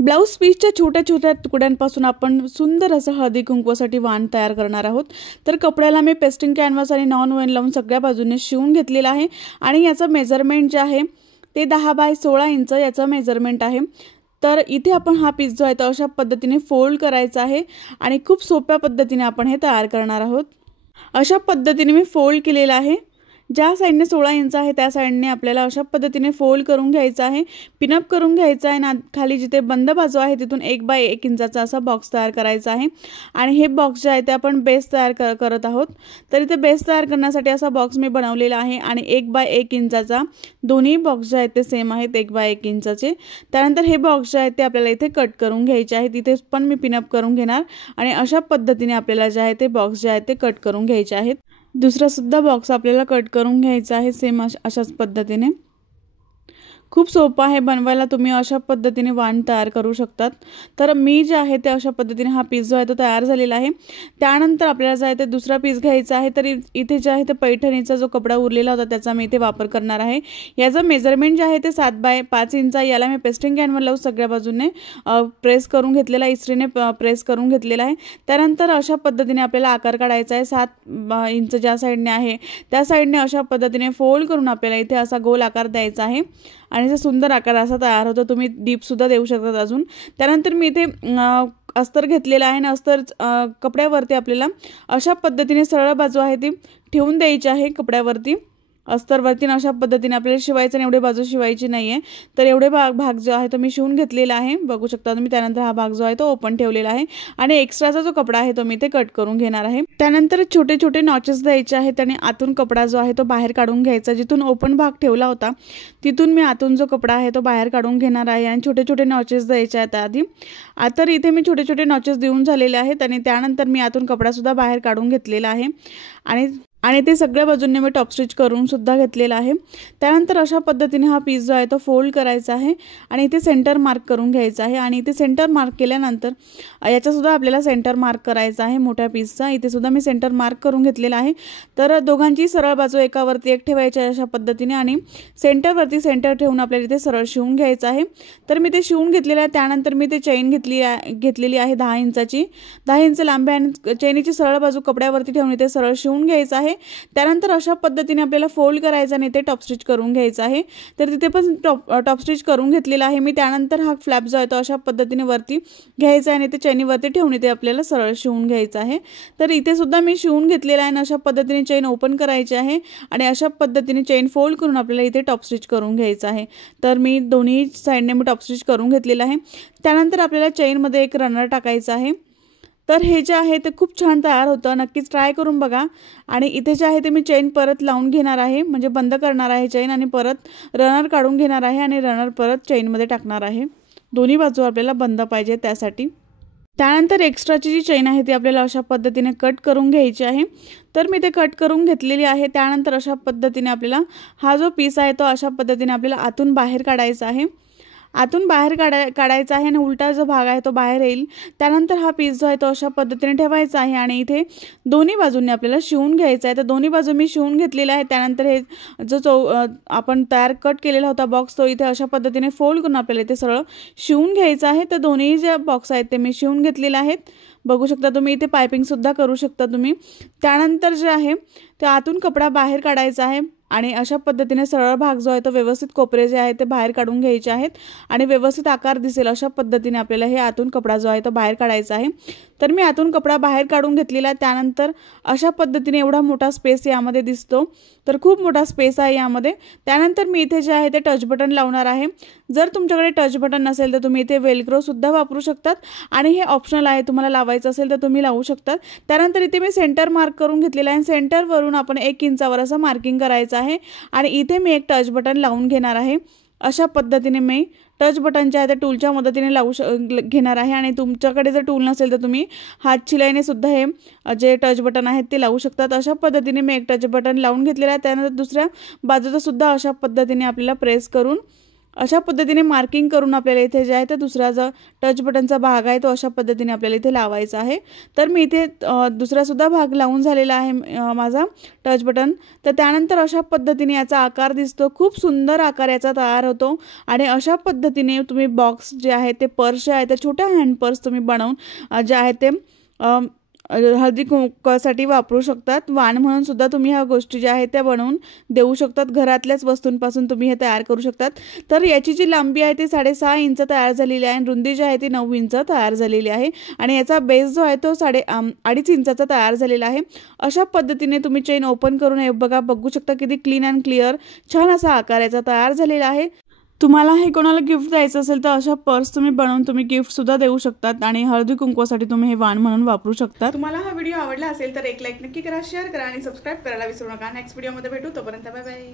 Blouse पीसच्या छोट्या छोट्या तुकड्यांपासून आपण सुंदर असं हळदी कुंकवासाठी वाण तयार करणार आहोत। तर कपड्याला मी पेस्टिंग कॅनव्हास आणि नॉन वेन लावून सगळ्या बाजूने शिवून घेतलेला आहे आणि याचं मेजरमेंट जे आहे ते 10 बाय 16 इंच याचं मेजरमेंट आहे। तर इथे आपण हा पीस जो आहे तो अशा पद्धतीने फोल्ड करायचा आहे आणि खूप सोप्या पद्धतीने आपण हे तयार करणार आहोत। अशा पद्धतीने मी फोल्ड केलेला आहे। ज्या साइडने 16 इंच आहे त्या साइडने आपल्याला अशा पद्धतीने फोल्ड करून घ्यायचा आहे, पिनअप करून घ्यायचा आहे आणि खाली जिथे बंद बाजू आहे तिथून 1 बाय 1 इंचाचा असा बॉक्स तयार करायचा आहे। आणि हे बॉक्स जे आहे ते आपण बेस तयार करत आहोत। तर इथे बेस तयार करण्यासाठी असा बॉक्स मी बनवलेला आहे आणि 1 बाय 1 इंचाचा दोन्ही बॉक्स जे आहेत ते सेम आहेत 1 बाय 1 इंचाचे। त्यानंतर हे बॉक्स जे आहेत ते आपल्याला इथे कट करून घ्यायचे आहेत। इथे पण मी पिनअप करून घेणार आणि अशा पद्धतीने आपल्याला जे आहे ते बॉक्स जे आहेत ते कट करून घ्यायचे आहेत। दुसरा सुद्धा बॉक्स आपल्याला कट करून घ्यायचा आहे सेम अशाच पद्धतीने। खूप सोपं आहे बनवायला, तुम्ही अशा पद्धतीने वाण तयार करू शकतात। तर मी जे आहे ते अशा पद्धतीने हा पीस जो आहे तो तयार झालेला आहे। त्यानंतर आपल्याला जे आहे ते दुसरा पीस घ्यायचा आहे। तर इथे जे आहे ते पैठणीचा जो कपडा उरलेला होता त्याचा मी इथे वापर करणार आहे। याचं मेजरमेंट जे आहे ते 7 बाय 5 इंच। याला मी पेस्टिंग कॅनव्हास लावून सगळ्या बाजूने प्रेस करून घेतलेला, इस्त्रीने प्रेस करून घेतलेला आहे। त्यानंतर अशा पद्धतीने आपल्याला आकार काढायचा आहे। 7 इंच ज्या साइडने आहे त्या साइडने अशा पद्धतीने फोल्ड करून आपल्याला इथे असा गोल आकार द्यायचा आहे आणि जो सुंदर आकार असा तयार होतो। तुम्ही डीप सुद्धा देऊ शकता अजून। त्यानंतर मी इथे अस्तर घेतलेला आहे आणि अस्तर कपड्यावरती आपल्याला अशा पद्धतीने सरळ बाजू आहे ती ठेवून द्यायची आहे कपड्यावरती अस्तरवरती। अशा पद्धतीने आपल्याला शिवायचं आणि एवढे बाजू शिवायची नाहीये। तर एवढे भाग जो आहे तो मी शिवून घेतलेला आहे, बघू शकता तुम्ही। त्यानंतर हा भाग जो आहे तो ओपन ठेवलेला आहे आणि एक्स्ट्राचा जो कपडा आहे तो मी इथे कट करून घेणार आहे। त्यानंतर छोटे छोटे नॉचेस द्यायचे आहेत आणि आतून कपडा जो आहे तो बाहेर काढून घ्यायचा। जिथून ओपन भाग ठेवला होता तिथून मी आतून जो कपडा आहे तो बाहेर काढून घेणार आहे आणि छोटे छोटे नॉचेस द्यायचे आहेत आधी। तर इथे मी छोटे छोटे नॉचेस देऊन झालेले आहेत आणि त्यानंतर मी आतून कपडा सुद्धा बाहेर काढून घेतलेला आहे आणि ते सगळ्या बाजूंनी मी टॉप स्टिच करून सुद्धा घेतलेला आहे। त्यानंतर अशा पद्धतीने हा पीस जो आहे तो फोल्ड करायचा आहे आणि इथे सेंटर मार्क करून घ्यायचा आहे। आणि इथे सेंटर मार्क केल्यानंतर याचा सुद्धा आपल्याला सेंटर मार्क करायचा आहे मोठ्या पीसचा। इथे सुद्धा मी सेंटर मार्क करून घेतलेला आहे। तर दोघांची सरळ बाजू एकावरती एक ठेवायची अशा पद्धतीने आणि सेंटरवरती सेंटर ठेवून आपल्याला इथे सरळ शिवून घ्यायचं आहे। तर मी ते शिवून घेतलेलं आहे। त्यानंतर मी ते चेन घेतलेली आहे 10 इंचाची, 10 इंच लांबी आणि चेनीची सरळ बाजू कपड्यावरती ठेवून इथे सरळ शिवून घ्यायचं आहे। त्यानंतर अशा पद्धतीने आपल्याला फोल्ड करायचा आणि ते टॉप स्टिच करून घ्यायचं आहे। तर तिथे पण टॉप स्टिच करून घेतलेला आहे मी। त्यानंतर हा फ्लॅप जो आहे तो अशा पद्धतीने वरती घ्यायचा आणि ते चेनीवरती ठेवून इथे आपल्याला सरळ शिवून घ्यायचं आहे। तर इथे सुद्धा मी शिवून घेतलेला आहे आणि अशा पद्धतीने चेन ओपन करायची आहे आणि अशा पद्धतीने चेन फोल्ड करून आपल्याला इथे टॉप स्टिच करून घ्यायचं आहे। तर मी दोन्ही साइडने मी टॉप स्टिच करून घेतलेला आहे। त्यानंतर आपल्याला चेनमध्ये एक रनर टाकायचा आहे। तर हे जे आहे ते खूप छान तयार होतं, नक्कीच ट्राय करून बघा। आणि इथे जे आहे ते मी चेन परत लावून घेणार आहे, म्हणजे बंद करणार आहे चेन आणि परत रनर काढून घेणार आहे आणि रनर परत चेनमध्ये टाकणार आहे। दोन्ही बाजू आपल्याला बंद पाहिजे त्यासाठी। त्यानंतर एक्स्ट्राची जी चेन आहे ती आपल्याला अशा पद्धतीने कट करून घ्यायची आहे। तर मी ते कट करून घेतलेली आहे। त्यानंतर अशा पद्धतीने आपल्याला हा जो पीस आहे तो अशा पद्धतीने आपल्याला आतून बाहेर काढायचा आहे। आतून बाहेर काढायचा आहे आणि उलटा जो भाग आहे तो बाहेर येईल। त्यानंतर हा पीस जो आहे तो अशा पद्धतीने ठेवायचा आहे आणि इथे दोन्ही बाजूंनी आपल्याला शिवून घ्यायचा आहे। तर दोन्ही बाजू मी शिवून घेतलेला आहे। त्यानंतर हे जो आपण तयार कट केलेला होता बॉक्स तो इथे अशा पद्धतीने फोल्ड करून आपल्याला इथे सरळ शिवून घ्यायचा आहे। तर दोन्ही जे बॉक्स आहेत ते मी शिवून घेतलेले आहेत, बघू शकता तुम्ही। इथे पायपिंग सुद्धा करू शकता तुम्ही। त्यानंतर जे आहे ते आतून कपडा बाहेर काढायचा आहे आणि अशा पद्धतीने सरळ भाग जो आहे तो व्यवस्थित कोपरे जे आहे ते बाहेर काढून घ्यायचे आहेत आणि व्यवस्थित आकार दिसेल अशा पद्धतीने आपल्याला हे आतून कपडा जो आहे तो बाहेर काढायचा आहे। तर मी आतून कपडा बाहेर काढून घेतलेला आहे। त्यानंतर अशा पद्धतीने एवढा मोठा स्पेस यामध्ये दिसतो, तर खूप मोठा स्पेस आहे यामध्ये। त्यानंतर मी इथे जे आहे ते टच बटन लावणार आहे। जर तुमच्याकडे टच बटन नसेल तर तुम्ही इथे वेलक्रो सुद्धा वापरू शकतात आणि हे ऑप्शनल आहे, तुम्हाला लावायचं असेल तर तुम्ही लावू शकतात। त्यानंतर इथे मी सेंटर मार्क करून घेतलेला आहे। सेंटरवरून आपण 1 इंचावर असं मार्किंग करायचं आहे आणि इथे मी एक टच बटन लावून घेणार आहे। अशा पद्धतीने मी टच बटन जे आहे ते टूलच्या मदतीने घेणार आहे आणि तुमच्याकडे जर टूल नसेल तर तुम्ही हात शिलाईने सुद्धा हे जे टच बटन आहेत ते लावू शकतात। अशा पद्धतीने मी एक टच बटन लावून घेतलेला आहे। त्यानंतर दुसऱ्या बाजूचा सुद्धा अशा पद्धतीने आपल्याला प्रेस करून अशा पद्धतीने मार्किंग करून आपल्याला इथे जे आहे ते दुसरा जो टच बटनचा भाग आहे तो अशा पद्धतीने आपल्याला इथे लावायचा आहे। तर मी इथे दुसरासुद्धा भाग लावून झालेला आहे माझा टच बटन। तर त्यानंतर अशा पद्धतीने याचा आकार दिसतो, खूप सुंदर आकार याचा तयार होतो आणि अशा पद्धतीने तुम्ही बॉक्स जे आहे ते पर्स जे आहे ते छोट्या हँड पर्स तुम्ही बनवून जे आहे ते हळदी कुंकवासाठी वापरू शकतात। वाण म्हणून सुद्धा तुम्ही ह्या गोष्टी ज्या आहेत त्या बनवून देऊ शकतात। घरातल्याच वस्तूंपासून तुम्ही हे तयार करू शकतात। तर याची जी लांबी आहे ती 6.5 इंच तयार झालेली आहे आणि रुंदी जी आहे ती 9 इंच तयार झालेली आहे आणि याचा बेस जो आहे तो 2.5 इंचाचा तयार झालेला आहे। अशा पद्धतीने तुम्ही चेन ओपन करून हे बघू शकता किती क्लीन अँड क्लिअर छान असा आकार याचा तयार झालेला आहे। तुम्हाला हे कोणाला गिफ्ट द्यायचं असेल तर अशा पर्स तुम्ही बनवून तुम्ही गिफ्ट सुद्धा देऊ शकतात आणि हळदी कुंकवासाठी तुम्ही हे वाण म्हणून वापरू शकता। तुम्हाला हा व्हिडिओ आवडला असेल तर एक लाईक नक्की करा, शेअर करा आणि सबस्क्राइब करायला विसरू नका। नेक्स्ट व्हिडिओमध्ये भेटू, तोपर्यंत बाय बाय।